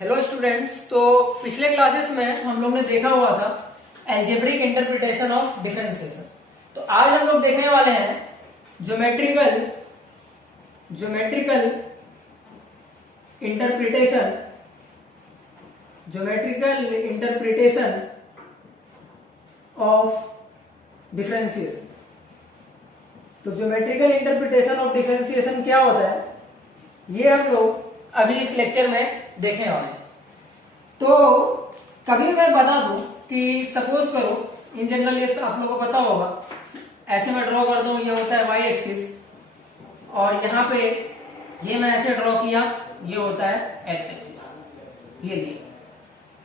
Hello students. तो पिछले classes में हम लोग ने देखा हुआ था एल्जेब्रिक इंटरप्रिटेशन ऑफ डिफरेंशिएशन। तो आज हम लोग देखने वाले हैं ज्योमेट्रिकल इंटरप्रिटेशन ऑफ डिफरेंशिएशन। तो ज्योमेट्रिकल इंटरप्रिटेशन ऑफ डिफरेंशिएशन क्या होता है, ये हम लोग अभी इस लेक्चर में देखने वाले हैं। तो कभी मैं बता दूं कि सपोज करो, इन जनरल ये आप लोगों को पता होगा, ऐसे मैं ड्रॉ कर दूं, ये होता है वाई एक्सिस और यहाँ पे ये मैं ऐसे ड्रॉ किया, ये होता है एक्स एक्सिस। ये लिए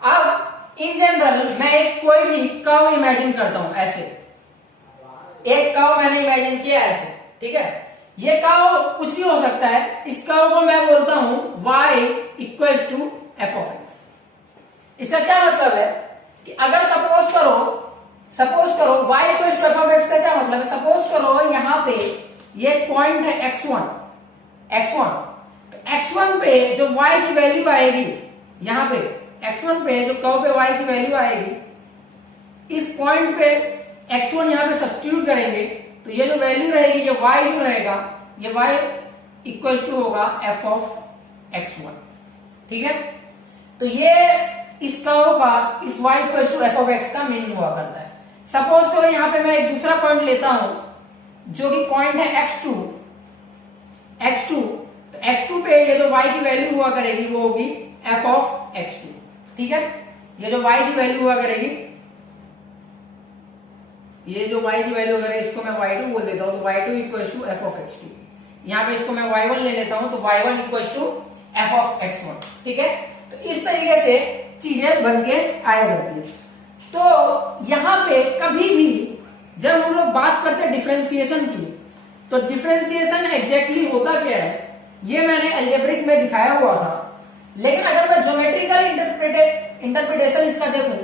अब इन जनरल मैं एक कोई भी कर्व इमेजिन करता हूं, ऐसे एक कर्व मैंने इमेजिन किया ऐसे, ठीक है। ये कर्व कुछ भी हो सकता है। इस कर्व को मैं बोलता हूं y equals to f of x. इसका क्या मतलब है कि अगर सपोज करो y equals to f of x का क्या मतलब है, सपोज करो यहां पे ये पॉइंट है x1। तो x1 पे जो y की वैल्यू आएगी, यहां पे x1 पे जो कर्व पे y की वैल्यू आएगी, इस पॉइंट पे x1 यहां पे सब्स्टिट्यूट करेंगे तो ये जो वैल्यू रहेगी, ये y जो रहेगा, ये y इक्वल्स टू होगा f ऑफ x1, ठीक है। तो ये इस कर्व का इस y equals to f of x का मीनिंग हुआ करता है। सपोज करो यहां पे मैं एक दूसरा पॉइंट लेता हूं जो कि पॉइंट है x2। तो x2 पे ये जो y की वैल्यू हुआ करेगी वो होगी f ऑफ x2, ठीक है। ये जो y की वैल्यू हुआ करेगी, ये जो y की वैल्यू अगर इसको मैं y2 बोल देता हूं तो y2 equals to f of x2। यहां पे इसको मैं y1 ले लेता हूं तो y1 equals to f of x1, ठीक है। तो इस तरीके से चीजें बन के आया करती है। तो यहां पे कभी भी जब हम लोग बात करते हैं डिफरेंशिएशन की, तो डिफरेंशिएशन एग्जैक्टली होता क्या है ये मैंने अलजेब्रिक में दिखाया हुआ था। लेकिन अगर मैं ज्योमेट्रिकल इंटरप्रिटेशन इसका देखूं,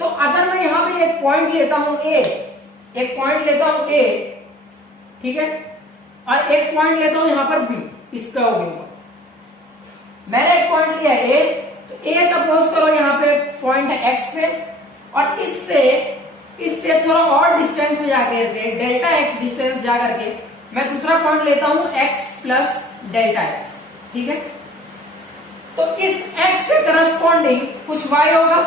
तो अगर मैं यहां पे एक पॉइंट लेता हूं A, ठीक है, और एक पॉइंट लेता हूं यहां पर B, इसका हो गया। मैंने एक पॉइंट लिया A, तो A सपोज करो यहां पे पॉइंट है X पे, और इससे थोड़ा और डिस्टेंस में जाकर के, डेल्टा X डिस्टेंस जाकर के मैं दूसरा पॉइंट लेता हूं X प्लस डेल्टा X, ठीक है। तो इस X के करस्पॉन्डिंग कुछ Y होगा।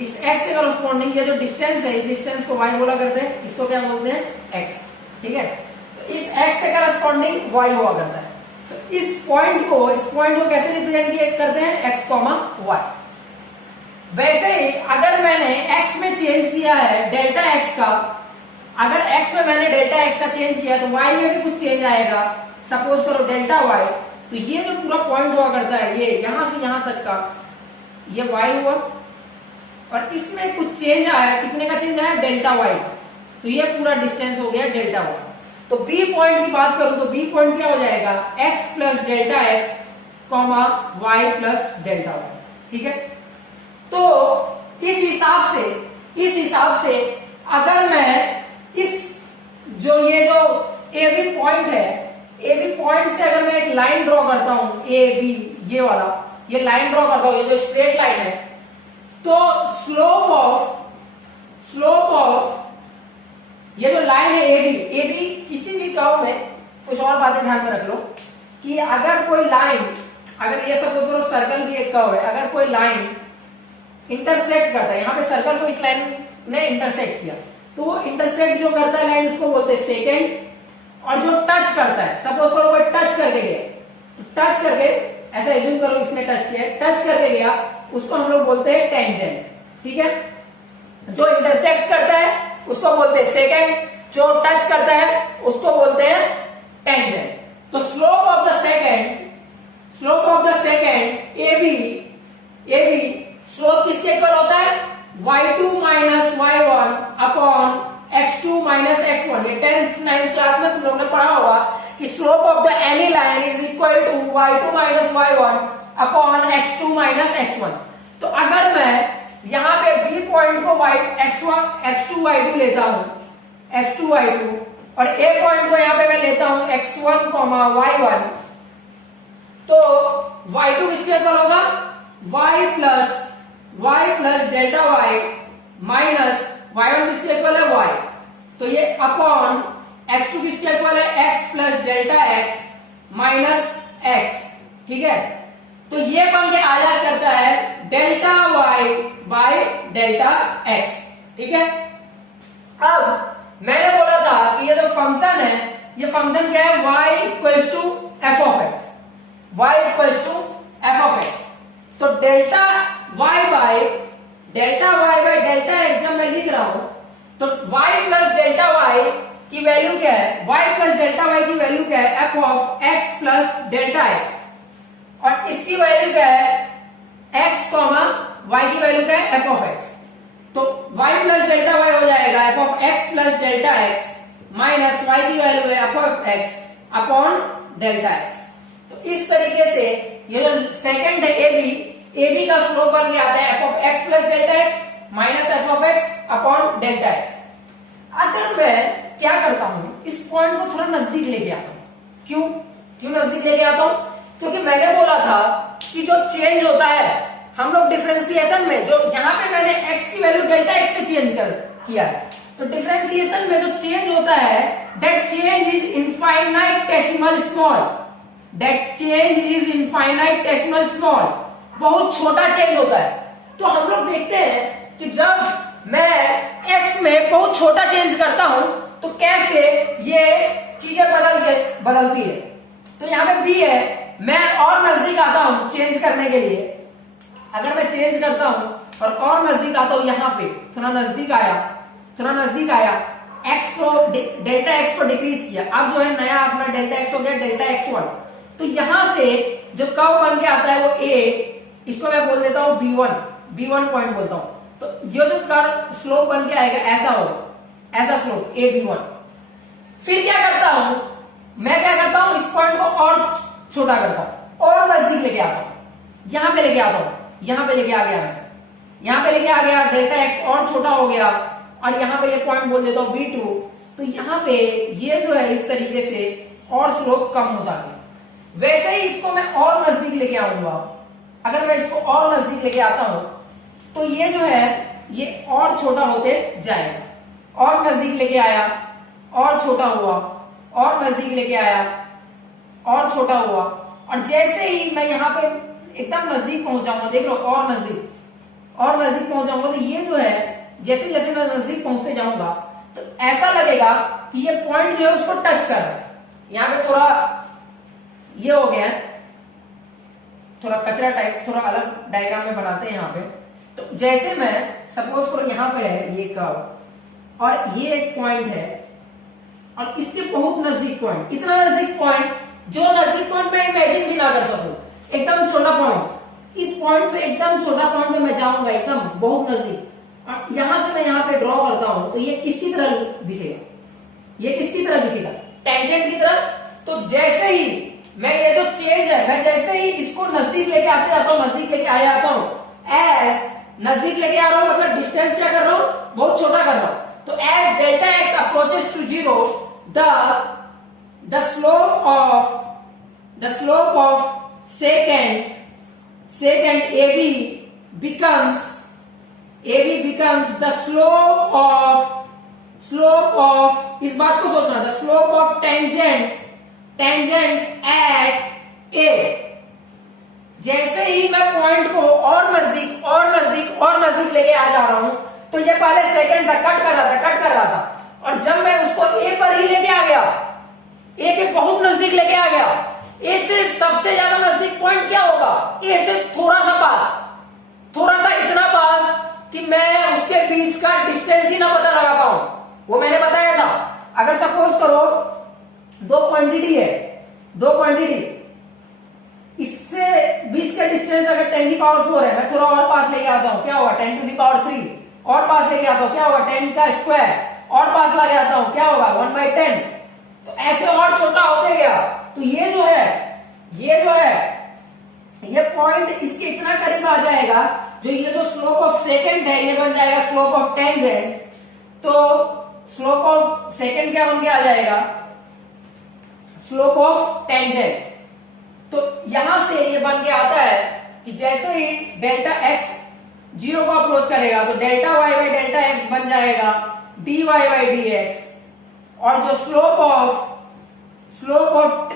इस x से करस्पॉन्डिंग ये जो डिस्टेंस है, इस डिस्टेंस को y बोला करते हैं, इसको क्या बोलते हैं x, ठीक है। तो इस x से करस्पॉन्डिंग y हुआ करता है। तो इस पॉइंट को कैसे रिप्रेजेंट करते हैं, x, y। वैसे ही अगर मैंने x में चेंज किया है डेल्टा x का, अगर x में मैंने डेल्टा x का चेंज किया तो y में भी कुछ चेंज आएगा। सपोज करो डेल्टा y, तो ये जो पूरा पॉइंट हुआ करता है, ये यहां से यहां तक का ये y हुआ, और इसमें कुछ चेंज आया, कितने का चेंज आया, डेल्टा वाई का। तो ये पूरा डिस्टेंस हो गया डेल्टा वाई। तो बी पॉइंट की बात करूं तो बी पॉइंट क्या हो जाएगा, x plus delta x comma y plus delta y, ठीक है। तो इस हिसाब से अगर मैं इस जो ए बी पॉइंट है, ए बी पॉइंट से अगर मैं एक लाइन ड्रॉ करता हूं, ए बी ये वाला, ये लाइन ड्रॉ करता हूं, ये जो स्ट्रेट लाइन है, तो स्लोप ऑफ ये जो लाइन है ए बी किसी भी कर्व में, कुछ और बातें ध्यान में रख लो कि अगर कोई लाइन, अगर ये सपोज करो सर्कल भी एक कर्व है, अगर कोई लाइन इंटरसेक्ट करता है, यहां पे सर्कल को इस लाइन ने इंटरसेक्ट किया, तो वो इंटरसेक्ट जो करता है लाइन उसको बोलते हैं सेकेंड, और जो टच करता है, सपोज करो कोई टच करके गया, टच करके ऐसा एज्यूम करो इसने टच किया, टच करके गया, उसको हम लोग बोलते हैं टेंजेंट, ठीक है। जो इंटरसेक्ट करता है उसको बोलते हैं सेकेंड, जो टच करता है उसको बोलते हैं टेंजेंट। तो slope of the secant A B slope किसके इक्वल होता है, y2 minus y1 upon x2 minus x1। ये 10th 9th क्लास में तुम लोग ने पढ़ा होगा कि slope of the any line is equal to y2 minus y1 upon x2 minus x1। तो अगर मैं यहां पे B पॉइंट को x2 y2 लेता हूं, x2 y2, और A पॉइंट को यहां पे मैं लेता हूं x1 y1, तो y2 किसके इक्वल होगा, y plus delta y minus y1 किसके इक्वल है y, तो ये अपॉन x2 किसके इक्वल है x plus delta x minus x, ठीक है। तो ये बन के आया करता है delta y by delta x, ठीक है। अब मैंने बोला था कि ये जो फंक्शन है, ये फंक्शन क्या है, y equals to f of x, y equals to f of x. तो delta y by delta x जब मैं लिख रहा हूं तो y प्लस डेल्टा y की वैल्यू क्या है, y प्लस डेल्टा y की वैल्यू क्या है, f of x plus delta x, और इसकी वैल्यू क्या है, x कॉमा y की वैल्यू क्या है, एफ ऑफ x। तो y प्लस डेल्टा y हो जाएगा F of x plus delta x minus y की वैल्यू है f of x upon delta x। तो इस तरीके से ये जो सेकंड है AB का स्लोप बन के आता है f of x plus delta x minus F of x upon delta x। अगर मैं क्या करता हूं, इस पॉइंट को थोड़ा नजदीक लेके आता हूं, क्यों नजदीक लेके आता हूं, क्योंकि मैंने बोला था कि जो चेंज होता है हम लोग डिफरेंशिएशन में, जो यहाँ पे मैंने x की वैल्यू डेल्टा x से चेंज किया है, तो डिफरेंशिएशन में जो चेंज होता है that change is infinitesimal small, that change is infinitesimal small, बहुत छोटा चेंज होता है। तो हम लोग देखते हैं कि जब मैं x में बहुत छोटा चेंज करता हूं तो कैसे ये चीजें बदलती है। तो यहाँ पे b है, मैं और नजदीक आता हूं चेंज करने के लिए, अगर मैं चेंज करता हूं और नजदीक आता हूं, यहाँ पे थोड़ा नजदीक आया, x को डेल्टा x को डिक्रीज किया, अब जो है नया अपना डेल्टा x हो गया डेल्टा x1। तो यहां से जो कर्व बन के आता है वो a, इसको मैं बोल देता हूं b1 पॉइंट बोलता हूं। तो ये जो कर्व स्लोप बन के आएगा ऐसा होगा, ऐसा स्लोप ab1। फिर क्या करता हूं मैं, क्या करता हूं, इस पॉइंट को और छोटा करता हूं और नजदीक लेके आता हूं, यहां पे लेके आता हूं, यहां पे लेके आ गया मैं, यहां पे लेके आ गया, डेल्टा x और छोटा हो गया, और यहां पे ये पॉइंट बोल देता हूं b2। तो यहां पे ये जो है इस तरीके से और स्लोप कम होता है। वैसे ही इसको मैं और नजदीक लेके आऊंगा, अगर मैं इसको और नजदीक लेके आता हूं तो ये जो है ये और छोटा होते जाएगा, और नजदीक लेके आया और छोटा हुआ, और नजदीक लेके आया और छोटा हुआ, और जैसे ही मैं यहाँ पे एकदम नजदीक पहुंचाऊंगा, देख लो और नजदीक पहुंचाऊंगा, तो ये जो है जैसे जैसे मैं नजदीक पहुंचते जाऊंगा तो ऐसा लगेगा कि ये पॉइंट जो है उसको टच कर रहा है। यहाँ पे थोड़ा ये हो गया है, थोड़ा कचरा टाइप, थोड़ा अलग डायग्राम में बनाते हैं यहाँ पे। तो जैसे मैं सपोज करो यहाँ पे है ये कर्व और ये एक पॉइंट है और इसके बहुत नजदीक पॉइंट, इतना नजदीक पॉइंट जो नजदीक पॉइंट में इमेजिन भी ना कर सकूं, एकदम छोटा पॉइंट, इस पॉइंट से एकदम छोटा पॉइंट में मैं जाऊंगा एकदम बहुत नजदीक, और यहां से मैं यहाँ पे ड्रॉ करता हूं तो ये किसकी तरह दिखेगा, ये किसकी तरह दिखेगा, टेंजेंट की तरह। तो जैसे ही मैं ये जो चेंज है, मैं जैसे ही इसको नजदीक लेके आते जाता हूँ, नजदीक लेके आया आता हूँ, एज नजदीक लेके आ रहा हूं मतलब डिस्टेंस क्या कर रहा हूं, बहुत छोटा कर रहा हूं। तो as delta x approaches to zero, the slope of secant AB becomes the slope of, इस बात को सोचना, the slope of tangent at A। जैसे ही मैं पॉइंट को और नजदीक लेके आ जा रहा हूं, तो ये पहले सेकंड था, कट कर रहा था, और जब मैं उसको ए पर ही लेके आ गया, ए के बहुत नजदीक लेके आ गया, ए से सबसे ज्यादा नजदीक पॉइंट क्या होगा, ए से थोड़ा सा इतना पास कि मैं उसके बीच का डिस्टेंस ही ना पता लगा पाऊं। वो मैंने बताया था, अगर सपोज करो दो क्वांटिटी इससे बीच का डिस्टेंस अगर 10 की पावर 4 है, मैं थोड़ा और पास लेके आता हूं, क्या होगा 10 टू दी पावर 3, और पास लेके आता हूं, क्या होगा 10 का स्क्वायर, और पास लाके आता हूं, क्या होगा 1/10। तो ऐसे और छोटा होते गया, तो ये जो है ये पॉइंट इसके इतना करीब आ जाएगा, जो ये जो स्लोप ऑफ सेकंड है ये बन जाएगा स्लोप ऑफ टेंजेंट। तो स्लोप ऑफ सेकंड क्या बन के आ जाएगा, स्लोप ऑफ टेंजेंट। तो यहां से ये बन के आता है कि जैसे ही डेल्टा एक्स जीरो को अप्रोच करेगा तो delta y by delta x बन जाएगा d y by d x, और जो स्लोप ऑफ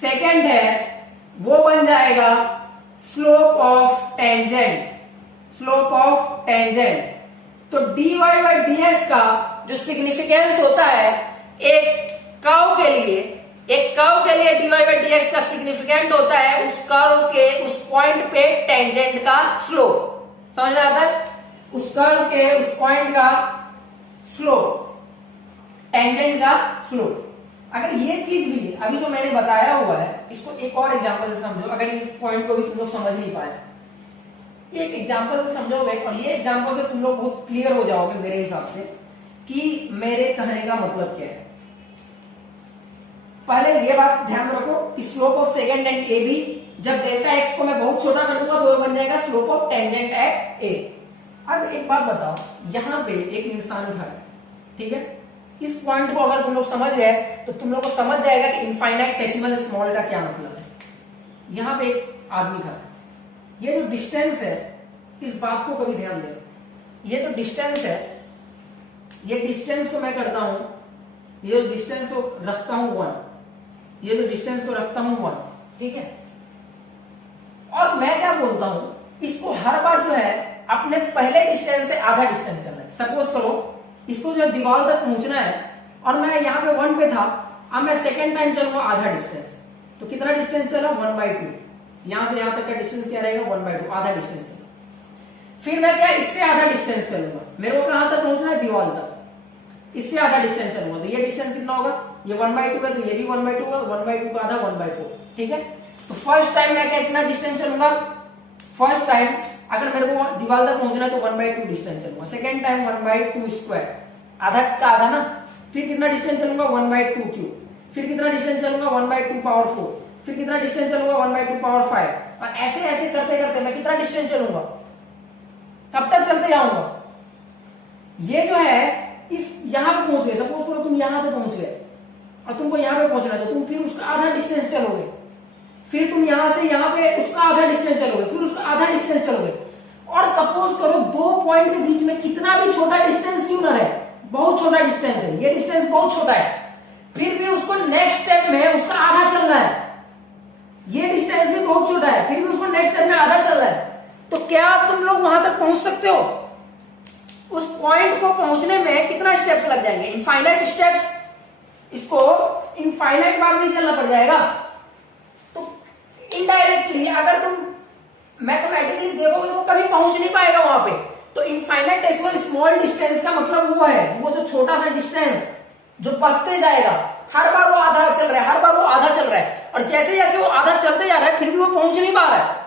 सेकेंड है वो बन जाएगा स्लोप ऑफ टेंजेंट। तो d y by d x का जो सिग्निफिकेंस होता है एक कर्व के लिए d y by d x का सिग्निफिकेंट होता है उस कर्व के उस पॉइंट पे टेंजेंट का स्लोप। समझ में आता है? उस कर्व के उस पॉइंट का स्लोप, टेंजेंट का स्लोप। अगर ये चीज भी अभी जो मैंने बताया हुआ है इसको एक और एग्जांपल से समझो, अगर इस पॉइंट को भी तुम लोग समझ नहीं पाए, एक एग्जांपल से समझोगे और ये एग्जांपल से तुम लोग बहुत क्लियर हो जाओगे मेरे हिसाब से कि मेरे कहने का मतलब क्या है। पहले ये बात ध्यान रखो कि स्लोप ऑफ सेकेंड एंड ए भी जब डेल्टा एक्स को मैं बहुत छोटा कर दूंगा तो बन जाएगा स्लोप ऑफ टेंजेंट एट ए। अब एक बात बताओ, यहां पे एक इंसान खड़ा है, ठीक है, इस पॉइंट को अगर तुम लोग समझ गए तो तुम लोग को समझ जाएगा कि इनफाइनाइटेसिमल स्मॉल का क्या मतलब है। यहां पे एक आदमी खड़ा है, ये जो डिस्टेंस है इस बात को कभी ध्यान दे, ये जो डिस्टेंस है ये डिस्टेंस को मैं करता हूं, ये जो डिस्टेंस को रखता हूं 1, ये जो डिस्टेंस को रखता हूं 1, ठीक है, और मैं क्या बोलता हूं इसको हर बार जो है अपने पहले डिस्टेंस से आधा डिस्टेंस चलना है। सपोज करो इसको जो दीवार तक पहुंचना है और मैं यहाँ पे 1 पे था, अब मैं सेकेंड टाइम चलूंगा आधा डिस्टेंस, तो कितना डिस्टेंस चला 1/2, यहां से यहां तक का डिस्टेंस क्या रहेगा 1/2, आधा डिस्टेंस चला। फिर मैं क्या इससे आधा डिस्टेंस चलूंगा, मेरे को कहां तक पहुंचना है दीवार तक, इससे आधा डिस्टेंस चलूंगा, तो ये डिस्टेंस कितना होगा, ये 1/2 है तो ये भी 1/2 होगा, 1/2 का आधा 1/4, ठीक है। तो फर्स्ट टाइम मैं क्या कितना डिस्टेंस चलूंगा, फर्स्ट टाइम अगर मेरे को दीवार तक पहुंचना है तो 1/2 डिस्टेंस चलूंगा, सेकेंड टाइम 1/2 स्क्वायर, आधा का आधा ना, फिर कितना डिस्टेंस चलूंगा 1/2 क्यूब, फिर कितना डिस्टेंस चलूंगा 1/2 पावर 4, फिर कितना डिस्टेंस चलूंगा 1/2 पावर 5, और ऐसे ऐसे करते करते मैं कितना डिस्टेंस चलूंगा, कब तक चलते जाऊंगा। ये जो है इस यहां पे पहुंच गए, सपोज करो तुम यहां पे पहुंच गए और तुमको यहां पे पहुंचना है तो तुम फिर उसका आधा डिस्टेंस चलोगे, फिर तुम यहां से यहां पे उसका आधा डिस्टेंस चलोगे, फिर उसका आधा डिस्टेंस चलोगे, और सपोज करो दो पॉइंट के बीच में कितना भी छोटा डिस्टेंस क्यों ना रहे, बहुत छोटा डिस्टेंस है, ये डिस्टेंस बहुत छोटा है, फिर भी उसको नेक्स्ट स्टेप में उसका आधा चलना है, ये डिस्टेंस भी बहुत छोटा है, फिर भी उसको नेक्स्ट स्टेप में आधा चल रहा है, तो क्या तुम लोग वहां तक पहुंच सकते हो। उस पॉइंट को पहुंचने में कितना स्टेप्स लग जाएंगे, इनफाइनाइट स्टेप्स, इसको इनफाइनाइट बार नहीं चलना पड़ जाएगा। तो इनडायरेक्टली अगर तुम मैथमेटिकली देखोगे तो कभी पहुंच नहीं पाएगा वहां पे। तो इनफाइनाइटेसिमल स्मॉल डिस्टेंस का मतलब वो है, वो जो छोटा सा डिस्टेंस जो बचते जाएगा, हर बार वो आधा चल रहा है, हर बार वो आधा चल रहा है, और जैसे जैसे वो आधा चलते जा रहा है फिर भी वो पहुंच नहीं पा रहा है,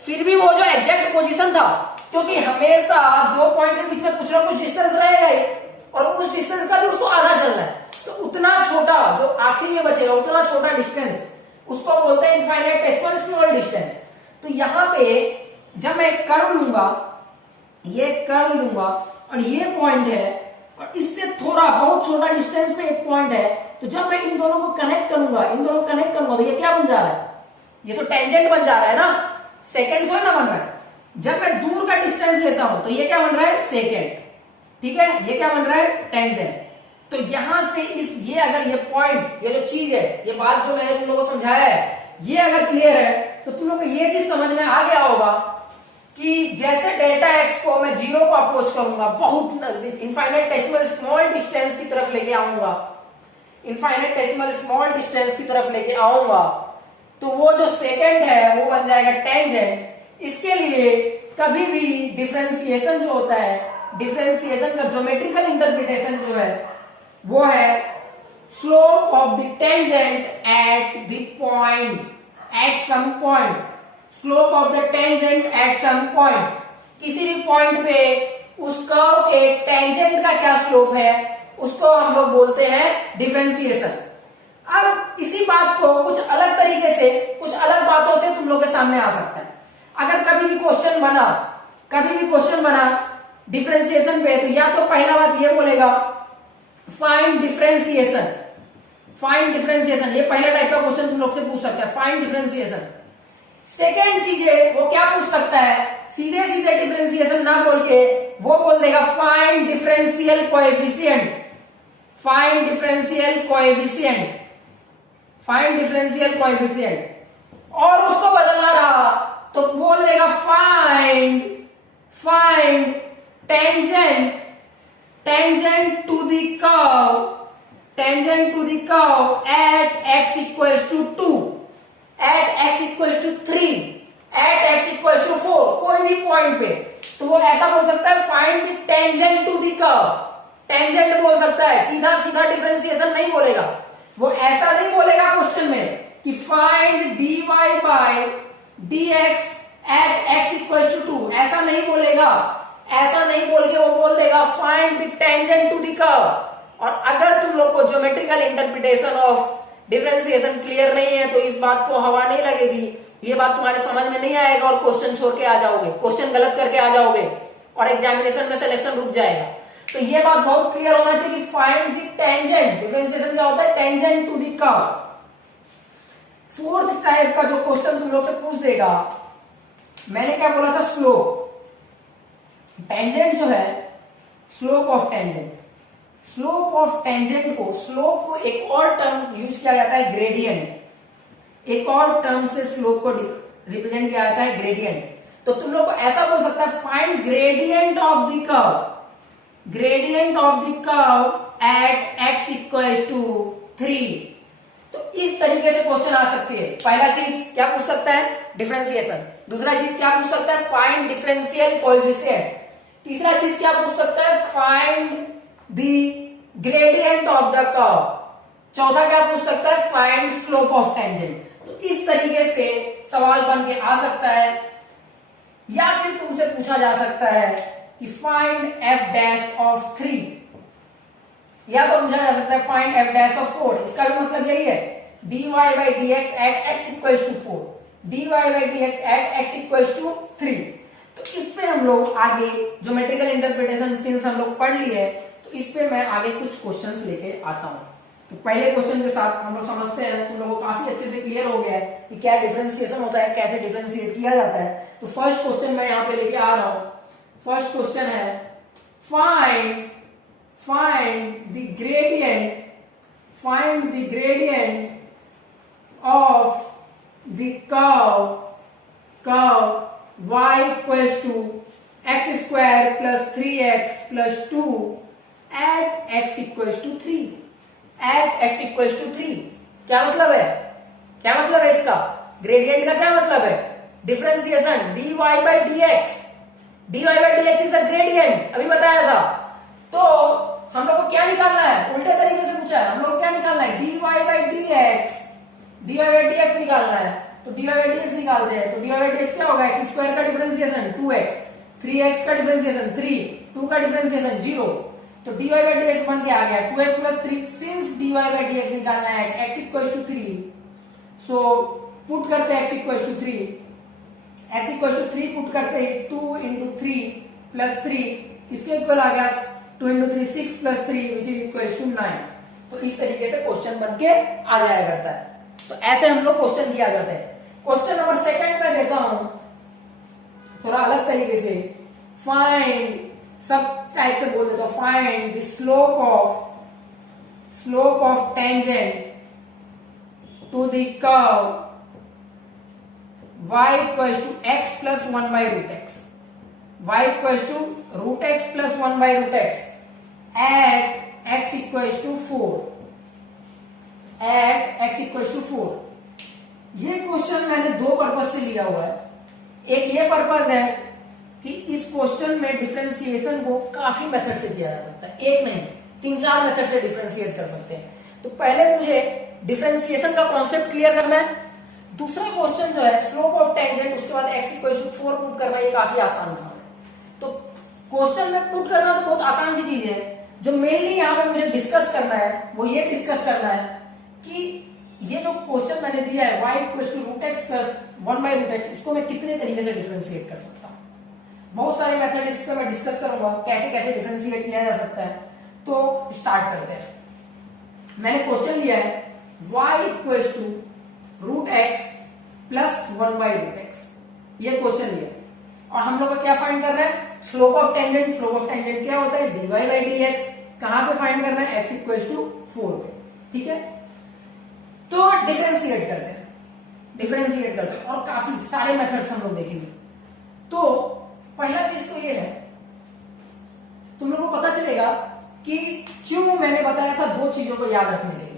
फिर भी वो जो एग्जैक्ट पोजीशन था, क्योंकि हमेशा दो पॉइंट के बीच में कुछ ना कुछ डिस्टेंस रहेगा ही, और उस डिस्टेंस का भी उसको आधा चलना है, तो उतना छोटा जो आखिर में बचेगा उतना छोटा डिस्टेंस उसको बोलते हैं इनफाइनाइटेसिमल स्मॉल डिस्टेंस। तो यहां पे जब मैं कर्व लूंगा, ये कर्व लूंगा और ये पॉइंट है और इससे थोड़ा बहुत छोटा डिस्टेंस पे एक पॉइंट है, तो जब मैं इन दोनों को कनेक्ट करूंगा, इन दोनों को कनेक्ट करूंगा तो ये क्या बन जा रहा है, ये तो टेंजेंट बन जा रहा है ना, सेकेंड थोड़ा ना बन रहा है। जब मैं दूर का डिस्टेंस लेता हूं तो ये क्या बन रहा है सेकेंड, ठीक है, ये क्या बन रहा है टेंजेंट। तो यहां से इस ये अगर ये पॉइंट, ये जो चीज है, ये बात जो मैंने तुम लोगों को समझाया है, ये अगर क्लियर है तो तुम लोग को ये चीज समझ में आ गया होगा कि जैसे डेल्टा एक्स को मैं जीरो को अप्रोच करूंगा, बहुत नजदीक इनफाइनाइटेसिमल स्मॉल डिस्टेंस की तरफ लेके आऊंगा, इनफाइनाइटेसिमल स्मॉल डिस्टेंस की तरफ लेके आऊंगा, तो वो जो सेकेंड है वो बन जाएगा टेंजेंट। इसके लिए कभी भी डिफरेंशिएशन जो होता है, डिफरेंशिएशन का ज्योमेट्रिकल इंटरप्रिटेशन जो है वो है slope of the tangent at the point, at some point, slope of the tangent at some point, किसी भी पॉइंट पे उस कर्व के टेंजेंट का क्या स्लोप है उसको हम लोग बोलते हैं डिफरेंशिएशन। अब इसी बात को कुछ अलग तरीके से, कुछ अलग बातों से तुम लोग के सामने आ सकता है। अगर कभी भी क्वेश्चन बना डिफरेंशिएशन पे, तो या तो पहला बात ये बोलेगा फाइंड डिफरेंशिएशन, ये पहला टाइप का क्वेश्चन तुम लोग से पूछ सकता है, फाइंड डिफरेंशिएशन। सेकेंड चीज है वो क्या पूछ सकता है, सीधे सीधे डिफरेंशिएशन ना बोल के वो बोल देगा find differential coefficient, find differential coefficient, find differential coefficient, और उसको बदलना रहा तो बोल देगा find find tangent, tangent to the curve, tangent to the curve at x equals to 2, at x equals to 3, at x equals to 4, कोई भी point पे। तो वो ऐसा बोल सकता है find the tangent to the curve, tangent बोल सकता है, सीधा सीधा डिफरेंशिएशन नहीं बोलेगा। वो ऐसा नहीं बोलेगा क्वेश्चन में कि find dy by dx at x equals to 2, ऐसा नहीं बोलेगा। ऐसा नहीं बोल के वो बोल देगा find the tangent to the curve. और अगर तुम लोग को geometrical interpretation of differentiation clear नहीं है तो इस बात को हवा नहीं लगेगी, ये बात तुम्हारे समझ में नहीं आएगा और क्वेश्चन छोड़ के आ जाओगे, क्वेश्चन गलत करके आ जाओगे और एग्जामिनेशन में सिलेक्शन रुक जाएगा। तो ये बात बहुत क्लियर होना चाहिए कि फाइंड द टेंजेंट, डिफरेंशिएशन क्या होता है, tangent to the curve. Fourth type का जो क्वेश्चन तुम लोग से पूछ देगा, मैंने क्या बोला था, स्लोप। टेंजेंट जो है, slope of tangent, slope of tangent को, स्लोप को एक और टर्म यूज किया जाता है ग्रेडियंट, एक और टर्म से स्लोप को रिप्रेजेंट किया जाता है ग्रेडियंट। तो तुम लोग को ऐसा बोल सकता है find gradient of the curve, gradient of the curve at x equals to 3। तो इस तरीके से क्वेश्चन आ सकती है। पहला चीज क्या पूछ सकता है, डिफरेंशिएशन। दूसरा चीज क्या पूछ सकता है, फाइंड डिफरेंशियल कोएफिशिएंट। तीसरा चीज क्या पूछ सकता है, find the gradient of the curve. चौथा क्या पूछ सकता है, फाइंड स्लोप ऑफ टेंजेंट। तो इस तरीके से सवाल बन के आ सकता है। या फिर तुमसे पूछा जा सकता है कि फाइंड f डैश ऑफ 3, या तो पूछा जा सकता है फाइंड f डैश ऑफ 4। इसका भी मतलब यही है, dy by dx at x equals to 4, dy by dx at x equals to 3। तो इस पे हम लोग आगे ज्योमेट्रिकल इंटरप्रिटेशन सिंस हम लोग पढ़ लिए, तो इस पे मैं आगे कुछ क्वेश्चंस लेके आता हूं। तो पहले क्वेश्चन के साथ हम लोग समझते हैं, तुम लोगों को काफी अच्छे से क्लियर हो गया है कि क्या डिफरेंशिएशन होता है, कैसे डिफरेंशिएट किया जाता है। तो फर्स्ट क्वेश्चन मैं यहाँ पे लेके आ रहा हूं। फर्स्ट क्वेश्चन है find the gradient, find the gradient of the curve y equals to x square plus 3x plus 2 at x equals to 3, at x equals to 3। क्या मतलब है, क्या मतलब है इसका, ग्रेडियंट का क्या मतलब है, differentiation dy by dx, dy by dx is the gradient, अभी बताया था। तो हम लोग को क्या निकालना है, उल्टे तरीके से पूछा है, हम लोग को क्या निकालना है, dy by dx, dy by dx निकालना है। तो dy बाई dx निकालते हैं, तो dy बाई dx क्या होगा, x स्क्वायर का डिफरेंशिएशन 2x, 3x का डिफरेंशिएशन 3, 2 का डिफरेंशिएशन 0। तो dy बाई dx बन के आ गया 2x plus 3। Since dy by dx निकालना है x equals to 3, so put करते हैं x equals to 3, x equals to 3 put करते हैं 2 इंटू 3 प्लस 3, इसके इक्वल आ गया 2 into 3 6 plus 3 which is equals to 9। तो इस तरीके से क्वेश्चन बन के आ जाया करता है। तो ऐसे हम लोग क्वेश्चन किया जाता है। क्वेश्चन नंबर सेकंड में देता हूं थोड़ा अलग तरीके से, फाइंड, सब टाइप से बोल देता हूं, find the slope of tangent to the curve y equals to x plus 1 by root x, y equals to root x plus 1 by root x at x equals to 4, at x equals to 4। ये question मैंने दो purpose से लिया हुआ है। एक ये purpose है कि इस क्वेश्चन में डिफरेंशिएशन को काफी मेथड से किया जा सकता है, एक नहीं 3-4 मेथड से डिफरेंशिएट कर सकते हैं। तो पहले मुझे डिफरेंशिएशन का कॉन्सेप्ट क्लियर करना है। दूसरा क्वेश्चन जो है स्लोप ऑफ टेंजेंट, उसके बाद x इक्वल्स टू 4 पुट करना, ये काफी आसान था। तो क्वेश्चन में पुट करना तो बहुत आसान सी चीज है। जो मेनली यहाँ पे मुझे डिस्कस करना है वो ये डिस्कस करना है कि ये जो क्वेश्चन मैंने दिया है y equals to root x plus 1 by root x, इसको मैं कितने तरीके से डिफरेंशिएट कर सकता हूँ। बहुत सारे मेथड इस पे मैं डिस्कस करूंगा कैसे कैसे डिफरेंशिएट किया जा सकता है। तो स्टार्ट करते हैं। मैंने क्वेश्चन लिया है y equals to root x plus 1 by root x, ये क्वेश्चन लिया। और हम लोग क्या फाइंड कर रहे हैं, slope of tangent. Slope of tangent क्या होता है, dy बाई डी एक्स। कहां पे फाइंड करना है, x इक्वल टू 4 पे। ठीक है, तो डिफरेंशिएट करते हैं, डिफरेंशिएट करते हैं और काफी सारे मेथड्स हम लोग देखेंगे। तो पहला चीज तो ये है, तुम लोगों को पता चलेगा कि क्यों मैंने बताया था दो चीजों को याद रखने के लिए।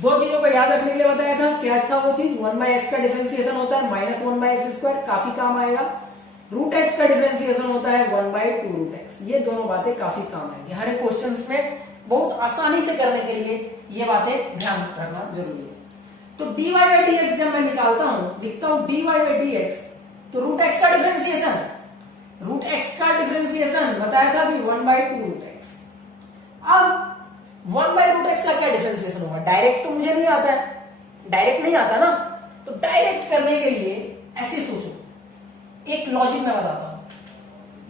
दो चीजों को याद रखने के लिए बताया था, क्या था वो चीज, 1/x का डिफरेंशिएशन होता है -1/x², काफी काम आएगा। √x का डिफरेंशिएशन होता है 1/2√x। ये दोनों बातें काफी काम आएंगी हर एक क्वेश्चन में, बहुत आसानी से करने के लिए ये बातें ध्यान रखना जरूरी है। तो dy बाई डी एक्स जब मैं निकालता हूं, लिखता हूं dy बाई डी एक्स, तो √x का डिफरेंशिएशन, √x का डिफरेंशिएशन बताया था अभी 1/2√x। अब 1/√x का क्या डिफरेंशिएशन होगा, डायरेक्ट तो मुझे नहीं आता है, डायरेक्ट नहीं आता ना, तो डायरेक्ट करने के लिए ऐसे सोचो, एक लॉजिक मैं बताता हूं।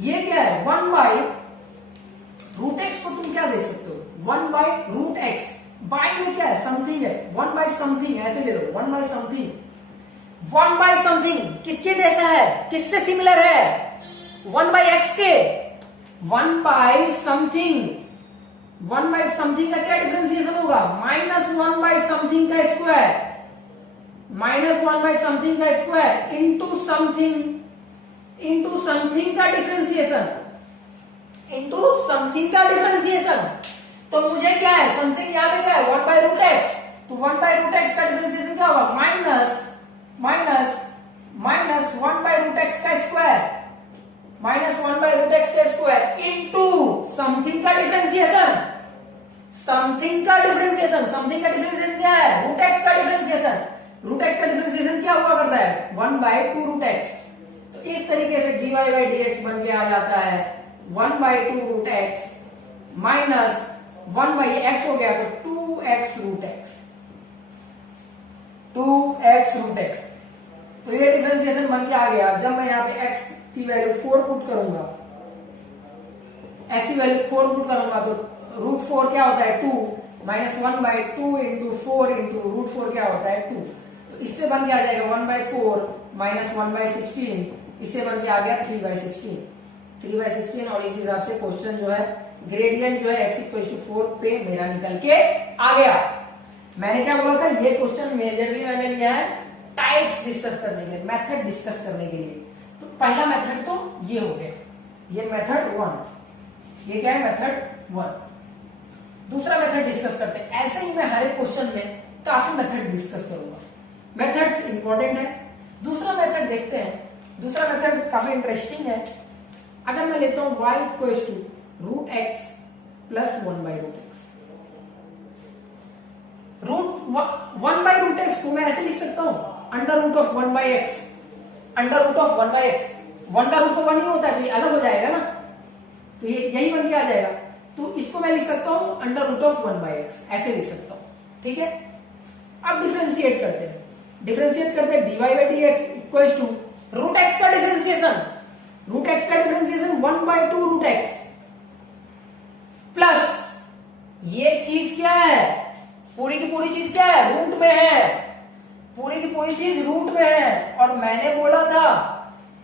ये क्या है, 1/√x को तुम क्या देख सकते हो, 1/√x, बाय में क्या है, समथिंग है, 1/समथिंग, ऐसे ले लो 1/समथिंग। 1/समथिंग किसके जैसा है, किससे सिमिलर है, 1/x के। 1/समथिंग, 1/समथिंग का क्या डिफरेंशिएशन होगा, -1/समथिंग का स्क्वायर, -1/समथिंग का स्क्वायर इंटू समथिंग का डिफरेंशिएशन, इंटू समथिंग का डिफरेंशिएशन। तो मुझे क्या है, समथिंग यहां पे क्या है, 1/√x, तो 1/√x का डिफरेंशिएशन क्या होगा, माइनस 1/√x का स्क्वायर, -1/√x का स्क्वायर इंटू समथिंग का डिफरेंशिएशन, समथिंग का डिफरेंशिएशन, समथिंग का डिफरेंशिएशन क्या है, √x का डिफरेंशिएशन, √x का डिफरेंशिएशन क्या हुआ करता है, 1/2√x। तो इस तरीके से dy बाई डी एक्स बन के आ जाता है 1/2√x माइनस 1/x हो गया तो 2x√x, 2x√x। तो ये डिफरेंशिएशन बन के आ गया। जब मैं यहाँ पे x की वैल्यू 4 पुट करूंगा, x की वैल्यू 4 पुट करूंगा तो √4 क्या होता है 2, -1/2 इंटू 4 इंटू √4 क्या होता है 2। तो इससे बन के आ जाएगा 1/4 माइनस 1/16, इससे बन के आ गया 3/16, 3/16। और इस हिसाब से क्वेश्चन जो है, ग्रेडियंट जो है x इक्वल टू 4 पे मेरा निकल के आ गया। मैंने क्या बोला था, ये क्वेश्चन मेजरली मैंने लिया है टाइप्स डिस्कस करने के लिए, मेथड डिस्कस करने के लिए। तो पहला मेथड तो ये हो गया, ये मेथड 1, ये क्या है मेथड 1। दूसरा मेथड डिस्कस करते हैं। ऐसे ही मैं हर एक क्वेश्चन में काफी मेथड डिस्कस करूंगा, मेथड्स इंपॉर्टेंट है। दूसरा मेथड देखते हैं, दूसरा मेथड काफी इंटरेस्टिंग है। अगर मैं लेता हूं y equal to √x plus 1/√x, 1/√x को मैं ऐसे लिख सकता हूं √1/x, √1/x, 1 का रूट तो 1 ही होता है, तो ये अलग हो जाएगा ना, तो ये यही बन के आ जाएगा। तो इसको मैं लिख सकता हूं √1/x, ऐसे लिख सकता हूं। ठीक है, अब डिफरेंशिएट करते हैं, डिफरेंशिएट करते हैं dy by d x equal to √x का डिफरेंशिएशन, √x का डिफरेंशिएशन 1/2√x प्लस ये चीज क्या है, पूरी की पूरी चीज क्या है, रूट में है, पूरी की पूरी चीज रूट में है। और मैंने बोला था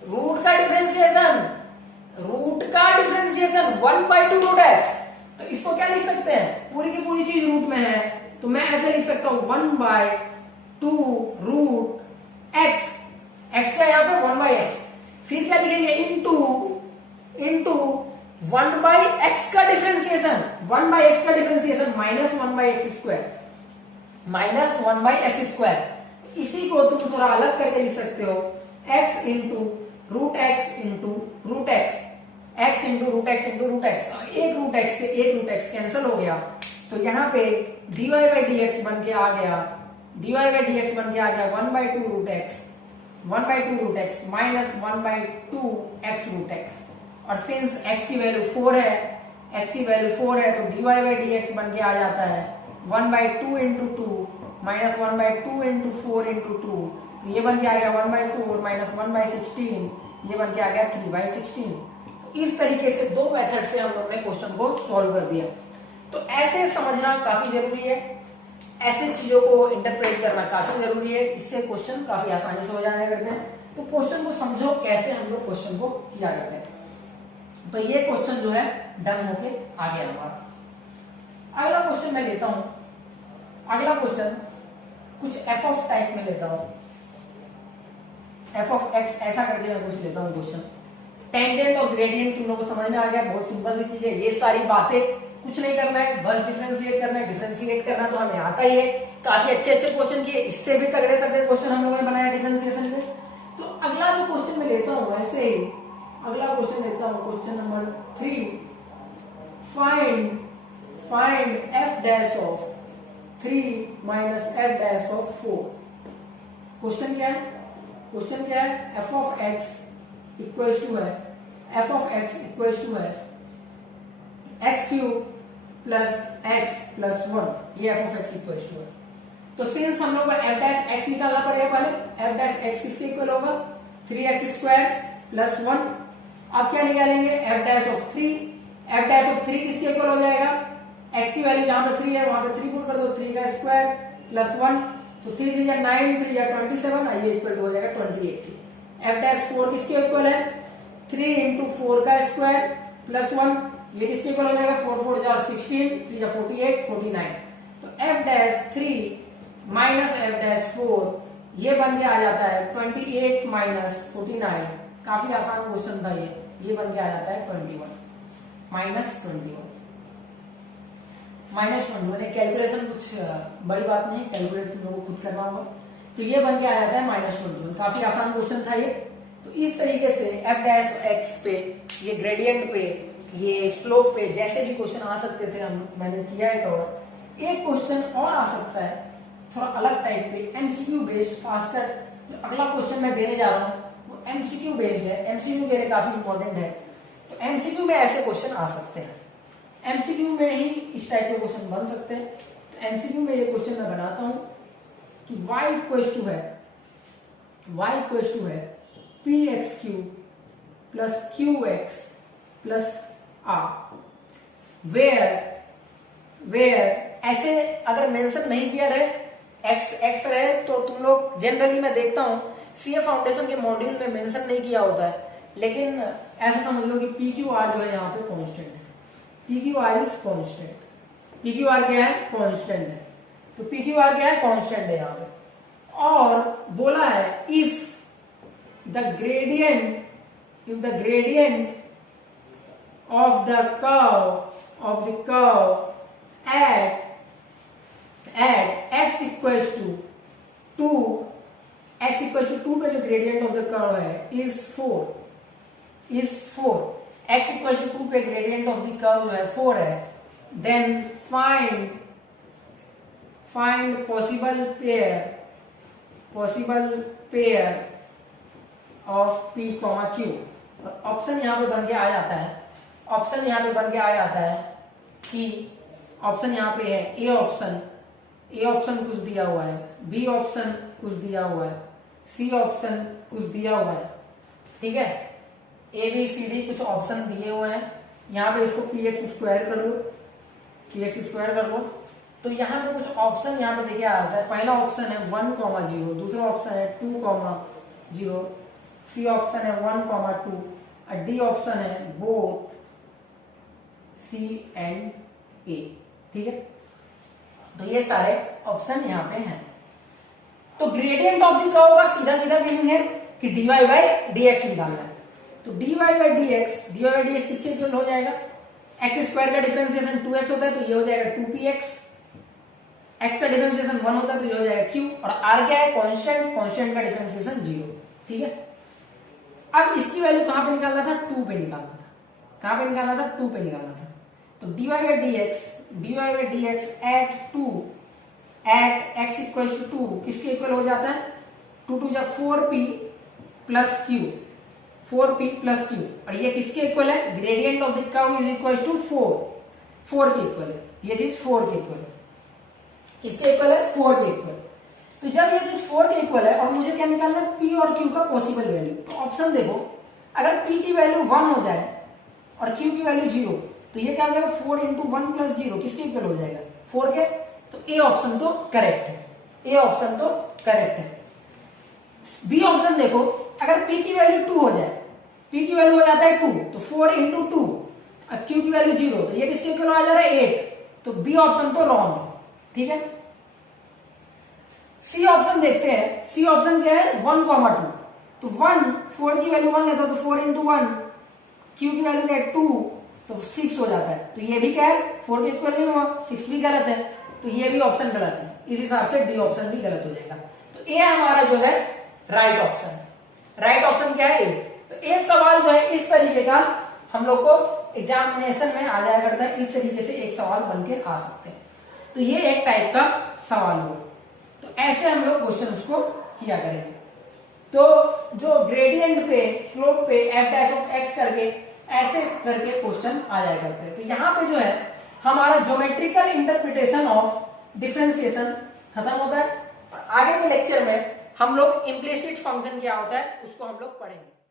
रूट का डिफरेंशिएशन, रूट का डिफरेंशिएशन 1/2√x। तो इसको क्या लिख सकते हैं, पूरी की पूरी चीज रूट में है, तो मैं ऐसे लिख सकता हूं 1/2√x, x का यहाँ पे 1/x, फिर क्या लिखेंगे इंटू 1/x का डिफरेंशिएशन, 1/x का डिफरेंशिएशन -1/x², -1/x²। इसी को तुम थोड़ा अलग करके लिख सकते हो, x into √x into √x, x into √x into √x। एक √x से एक √x कैंसिल हो गया, तो यहाँ पे dy बाई डी एक्स बन के आ गया, dy बाई डी एक्स बन के आ गया 1/2√x, 1/2√x माइनस 1/2x√x। और सिंस x की वैल्यू 4 है, x की वैल्यू 4 है, तो dy बाई डी एक्स बन के आ जाता है 1/2 इंटू 2 माइनस 1/2 इंटू 4 इंटू 2, ये बन के आ गया 1/4 माइनस 1/16, ये बन के आ गया 3/16। इस तरीके से दो मेथड से हम लोग ने क्वेश्चन को सॉल्व कर दिया। तो ऐसे समझना काफी जरूरी है, ऐसे चीजों को इंटरप्रेट करना काफी जरूरी है, इससे क्वेश्चन काफी आसानी से हो जाया करते हैं। तो क्वेश्चन को समझो कैसे हम लोग क्वेश्चन को किया करते हैं। तो ये क्वेश्चन जो है डन होके आ गया हमारा। अगला क्वेश्चन मैं लेता हूं, अगला क्वेश्चन कुछ एफ ऑफ टाइप में लेता हूं, एफ ऑफ एक्स ऐसा करके मैं कुछ लेता हूं क्वेश्चन। टेंजेंट और ग्रेडियंट तुम लोगों को समझ में आ गया, बहुत सिंपल सी चीज है। ये सारी बातें कुछ नहीं करना है, बस डिफरेंशिएट करना है। डिफरेंशिएट करना तो हमें आता ही है, काफी अच्छे अच्छे क्वेश्चन किए, इससे भी तगड़े तगड़े क्वेश्चन हम लोगों ने बनाया डिफरेंशिएशन में। तो अगला जो क्वेश्चन मैं लेता हूं वैसे ही अगला क्वेश्चन लेता हूं, question number 3, find f dash of 3 minus f dash of 4। Question क्या है? क्वेश्चन क्या है? F of x equal to है, f of x equal to है x cube plus x plus 1, ये f of x equal to है। तो since हम लोग को एफ डैश एक्स निकालना पड़ेगा पहले, एफ डैश एक्स किसके इक्वल होगा? 3x square plus 1। अब क्या निकालेंगे? F dash of 3, F dash of 3 किसके इक्वल हो जाएगा? एक्स की वैल्यू जहां पर 3 है वहां पर 3 पुट कर दो, 3 का स्क्वायर प्लस 1, तो 3 3 9, 3 27, ये इक्वल हो जाएगा 28 की। एफ डैश 4 किसके इक्वल है? 3 इंटू 4 का स्क्वायर प्लस 1, ये किसके इक्वल हो जाएगा? 4 4 जा 16, 3 जा 48, 49। तो F dash 3 minus f dash 4 ये बन के आ जाता है 28 माइनस 49। काफी आसान क्वेश्चन था ये बन के आ जाता है 21 माइनस 21 माइनस 21। कैलकुलेशन कुछ बड़ी बात नहीं, कैलकुलेट तुम लोगों को खुद करना होगा। तो ये बन के आ जाता है माइनस 21। काफी आसान क्वेश्चन था ये। तो इस तरीके से एफ डैश एक्स पे, ये ग्रेडियंट पे, ये स्लोप पे जैसे भी क्वेश्चन आ सकते थे मैंने किया है कवर। एक क्वेश्चन और आ सकता है थोड़ा अलग टाइप पे, एमसीक्यू बेस्ड। खासकर जो अगला क्वेश्चन मैं देने जा रहा हूँ वो एमसीक्यू बेस्ड है, एमसीक्यू मेरे काफी इंपॉर्टेंट है। तो एमसीक्यू में ऐसे क्वेश्चन आ सकते हैं, एमसीक्यू में ही इस टाइप के क्वेश्चन बन सकते हैं। तो एमसीक्यू में ये क्वेश्चन मैं बनाता हूं कि y इक्वल टू है p x q plus q x plus r, where ऐसे अगर मेंशन नहीं किया रहे, एक्स रहे, तो तुम लोग जनरली मैं देखता हूं सीए फाउंडेशन के मॉड्यूल में मेंशन नहीं किया होता है, लेकिन ऐसा समझ लो कि पी क्यू आर जो है यहाँ पे कांस्टेंट है। P Q R is constant, P Q R क्या है? कांस्टेंट है। तो पी क्यू आर क्या है? कांस्टेंट है यहाँ पे। और बोला है if the gradient of the curve at x equals to 2, x equals to 2 पे जो ग्रेडियंट ऑफ द कर्व है is 4, x equals to 2 पे ग्रेडियंट ऑफ द कर्व जो है 4 है, then find possible pair of p, q। Option यहाँ पे बन के आ जाता है, ऑप्शन यहाँ पे बन के आ जाता है कि ऑप्शन यहाँ पे है ए ऑप्शन कुछ दिया हुआ है, बी ऑप्शन कुछ दिया हुआ है, सी ऑप्शन कुछ दिया हुआ है, ठीक है। ए बी सी डी कुछ ऑप्शन दिए हुए हैं। यहाँ पे इसको पी एक्स स्क्वायर कर लो, तो यहाँ पे कुछ ऑप्शन यहाँ पे देखिए आ जाता है। पहला ऑप्शन है 1,0, दूसरा ऑप्शन है 2,0, सी ऑप्शन है 1,2 और डी ऑप्शन है बोथ सी एंड ए, ठीक है। तो ये सारे ऑप्शन यहाँ पे हैं। तो ग्रेडियंट ऑफ द कर्व का सीधा मीनिंग है कि dy बाई dx निकालना है। तो dy बाई dx किसके इक्वल हो जाएगा? एक्स स्क्वायर का डिफरेंशिएशन 2x होता है तो ये हो जाएगा 2px, x का डिफरेंशिएशन 1 होता है तो ये हो जाएगा q, और r क्या है? कांस्टेंट का डिफरेंशिएशन 0, ठीक है। अब इसकी वैल्यू कहां पे निकालना था? 2 पे निकालना था। कहां पे निकालना था? 2 पे निकालना था। तो dy by dx at x equal to 2 किसके इक्वल हो जाता है? 2 2 जा 4p plus q, 4p plus q, और ये किसके इक्वल है? Gradient of the curve is equal to 4 के इक्वल है। ये चीज 4 के इक्वल है। किसके इक्वल है? 4 के इक्वल। तो जब ये चीज 4 के इक्वल है और मुझे क्या निकालना है? p और q का पॉसिबल वैल्यू। तो ऑप्शन देखो, अगर p की वैल्यू 1 हो जाए और q की वैल्यू 0, तो ये क्या हो जाएगा? 4 इंटू 1 प्लस 0 किसके इक्वल हो जाएगा? 4 के। तो ए ऑप्शन तो करेक्ट है, बी ऑप्शन देखो, अगर p की वैल्यू 2 हो जाए, p की वैल्यू हो जाता है 2, तो 4 इंटू 2, q की वैल्यू 0, तो ये किसके इक्वल आ जा रहा है 8, तो बी ऑप्शन तो रॉन्ग है। ठीक है, सी ऑप्शन देखते हैं। सी ऑप्शन क्या है 1, 2, तो 1, 4 की वैल्यू 1 लेता तो 4 इंटू 1, क्यू की वैल्यू है 2, तो 6 हो जाता है। तो ये भी क्या है 4 के इक्वल नहीं हुआ, 6 भी गलत है, तो ये भी ऑप्शन गलत है। इस हिसाब से डी ऑप्शन भी गलत हो जाएगा। तो ए हमारा जो है राइट ऑप्शन है। राइट ऑप्शन क्या है ए। तो एक सवाल जो है इस तरीके का हम लोग को एग्जामिनेशन में आ जाया करता है, इस तरीके से एक सवाल बन के आ सकते हैं। तो ये एक टाइप का सवाल हो, तो ऐसे हम लोग क्वेश्चन को किया करेंगे। तो जो ग्रेडियंट पे स्लोप पे एफ डैश ऑफ एक्स करके ऐसे करके क्वेश्चन आ जाया करते हैं। तो यहाँ पे जो है हमारा ज्योमेट्रिकल इंटरप्रिटेशन ऑफ डिफरेंशिएशन खत्म होता है। आगे के लेक्चर में हम लोग इम्प्लिसिट फंक्शन क्या होता है उसको हम लोग पढ़ेंगे।